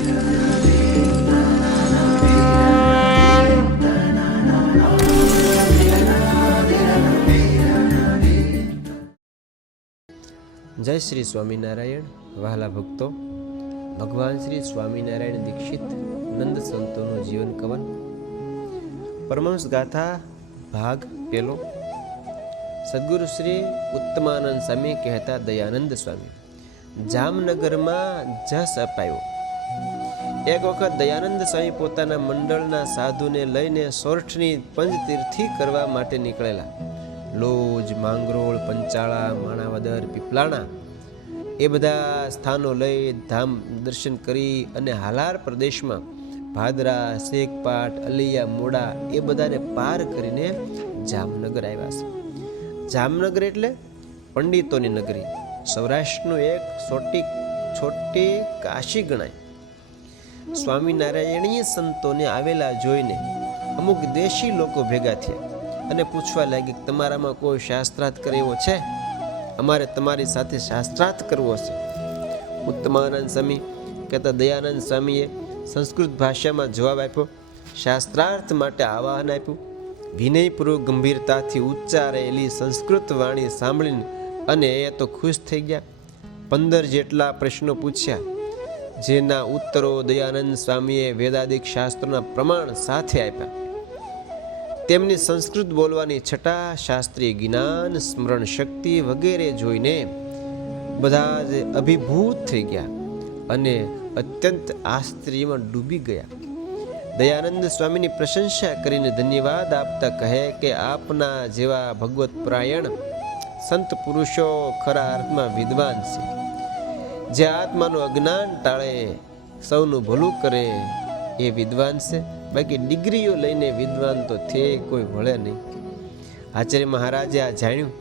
જય શ્રી સ્વામિનારાયણ, વહાલા ભક્તો. ભગવાન શ્રી સ્વામિનારાયણ દીક્ષિત નંદ સંતોનું જીવન કવન. પરમહંસ ગાથા, ભાગ પેલો. સદગુરુ શ્રી ઉત્તમાનંદ સ્વામી કહેતા દયાનંદ સ્વામી, જામનગરમાં જસ અપાયો. એક વખત દયાનંદ સ્વામી પોતાના મંડળના સાધુને લઈને સોરઠની પંચતીર્થી કરવા માટે નીકળેલા. લોજ માંગરોળ, પંચાળા, માણાવદર, પીપલાણા એ બધા સ્થાનો લઈ ધામ દર્શન કરી અને હાલાર પ્રદેશમાં ભાદરા, શેખપાટ, અલિયા, મોડા એ બધાને પાર કરીને જામનગર આવ્યા છે. જામનગર એટલે પંડિતોની નગરી. સૌરાષ્ટ્રનું એક છોટી છોટી કાશી ગણાય. સ્વામિનારાયણીય સંતોને આવેલા જોઈને અમુક દેશી લોકો ભેગા થયા અને પૂછવા લાગી કે તમારામાં કોઈ શાસ્ત્રાર્થ કરે એવો છે? અમારે તમારી સાથે શાસ્ત્રાર્થ કરવો છે. ઉત્તમાનંદ સ્વામી કહેતા, દયાનંદ સ્વામીએ સંસ્કૃત ભાષામાં જવાબ આપ્યો, શાસ્ત્રાર્થ માટે આવાહન આપ્યું. વિનયપૂર્વક ગંભીરતાથી ઉચ્ચારેલી સંસ્કૃત વાણી સાંભળીને અને એ તો ખુશ થઈ ગયા. પંદર જેટલા પ્રશ્નો પૂછ્યા. જેના ઉત્તરો દયાનંદ સ્વામીએ વેદાદિક શાસ્ત્રોના પ્રમાણ સાથે આપ્યા. તેમની સંસ્કૃત બોલવાની છટા શાસ્ત્રીય જ્ઞાન, સ્મરણ શક્તિ વગેરે જોઈને બધા જ અભિભૂત થઈ ગયા અને અત્યંત આશ્ચર્યમાં ડૂબી ગયા. દયાનંદ સ્વામીની પ્રશંસા કરીને ધન્યવાદ આપતા કહે કે આપના જેવા ભગવત પરાયણ સંત પુરુષો ખરા અર્થમાં વિદ્વાન છે. જે આત્માનું અજ્ઞાન ટાળે, સૌનું ભલું કરે, એ વિદ્વાન છે. બાકી ડિગ્રીઓ લઈને વિદ્વાન તો થે કોઈ વળે નહીં. આચાર્ય મહારાજે આ જાણ્યું.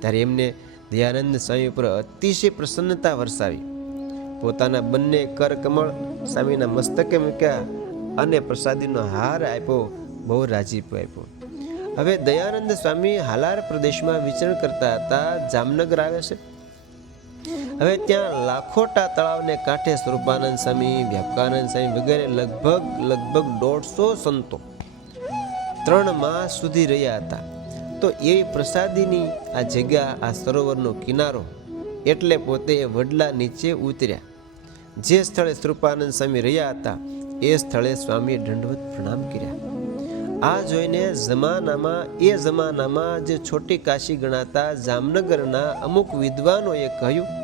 ત્યારે એમને દયાનંદ સ્વામી ઉપર અતિશય પ્રસન્નતા વરસાવી. પોતાના બંને કર કમળ સ્વામીના મસ્તકે મૂક્યા અને પ્રસાદીનો હાર આપ્યો, બહુ રાજીપો આપ્યો. હવે દયાનંદ સ્વામી હાલાર પ્રદેશમાં વિચરણ કરતા હતા, જામનગર આવે છે. હવે ત્યાં લાખોટા તળાવને કાંઠે સ્વરૂપાનંદ સ્વામી, વ્યાપકાનંદ સ્વામી વગેરે લગભગ લગભગ દોઢસો સંતો ત્રણ માસ સુધી રહ્યા હતા. તો એ પ્રસાદીની આ જગ્યા, આ સરોવરનો કિનારો એટલે પોતે વડલા નીચે ઉતર્યા. જે સ્થળે સ્વરૂપાનંદ સ્વામી રહ્યા હતા, એ સ્થળે સ્વામીએ દંડવત પ્રણામ કર્યા. આ જોઈને જમાનામાં, એ જમાનામાં જે છોટી કાશી ગણાતા જામનગરના અમુક વિદ્વાનોએ કહ્યું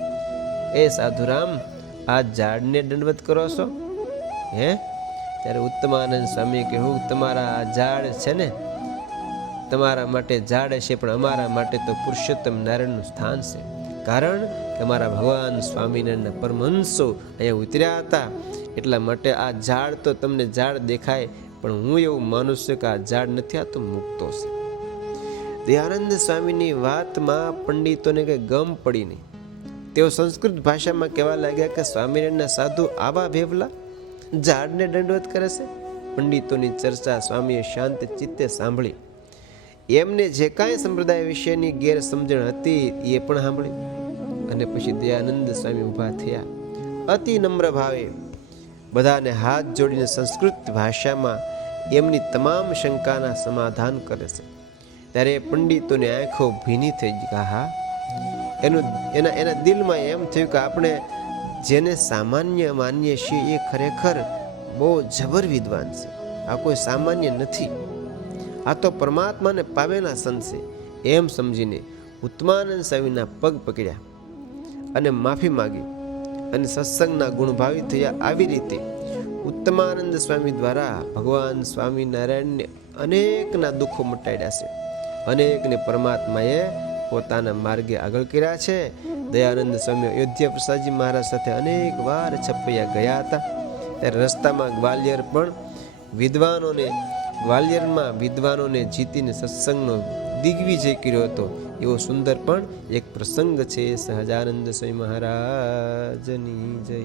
એ સાધુરામ, આ ઝાડને દંડવત કરો છો? હે? ત્યારે ઉત્તમાનંદ સ્વામી કહ્યું, તમારા આ ઝાડ છે ને, તમારા માટે ઝાડ છે, પણ અમારા માટે તો પુરુષોત્તમ નારાયણનું સ્થાન છે. કારણ કે અમારા ભગવાન સ્વામિનારાયણના પરમહંસો અહીંયા ઉતર્યા હતા. એટલા માટે આ ઝાડ તો તમને ઝાડ દેખાય, પણ હું એવું માનું છું કે આ ઝાડ નથી, આ તો મુક્તો છે. દયાનંદ સ્વામીની વાતમાં પંડિતોને કંઈ ગમ પડી નહીં. તેઓ સંસ્કૃત ભાષામાં કહેવા લાગ્યા કે સ્વામિનારાયણના સાધુ આવા ભેવલા ઝાડને દંડવત કરે છે. પંડિતોની ચર્ચા સ્વામીએ શાંત ચિત્તે સાંભળી. એમને જે કાંઈ સંપ્રદાય વિશેની ગેરસમજણ હતી એ પણ સાંભળી. અને પછી દયાનંદ સ્વામી ઊભા થયા. અતિ નમ્ર ભાવે બધાને હાથ જોડીને સંસ્કૃત ભાષામાં એમની તમામ શંકાના સમાધાન કરે છે. ત્યારે પંડિતોની આંખો ભીની થઈ ગઈ. હા એનું, એના એના દિલમાં એમ થયું કે આપણે જેને સામાન્ય માનીએ છીએ એ ખરેખર બહુ જબર વિદ્વાન છે. આ કોઈ સામાન્ય નથી. આ તો પરમાત્માને પામેલા સંત છે. એમ સમજીને ઉત્માનંદ સ્વામીના પગ પકડ્યા અને માફી માગી અને સત્સંગના ગુણભાવી થયા આવી રીતે ઉત્તમાનંદ સ્વામી દ્વારા ભગવાન સ્વામિનારાયણને અનેકના દુઃખો મટાડ્યા છે. અનેકને પરમાત્માએ પોતાના માર્ગે આગળ કર્યા છે. દયાનંદ સ્વામી અયોધ્યા પ્રસાદજી મહારાજ સાથે અનેક વાર છપૈયા ગયા હતા. ત્યારે રસ્તામાં ગ્વાલિયર પણ વિદ્વાનોને, ગ્વાલિયરમાં વિદ્વાનોને જીતીને સત્સંગનો દિગ્વિજય કર્યો હતો. એવો સુંદર પણ એક પ્રસંગ છે. સહજાનંદ સ્વામી મહારાજની જય.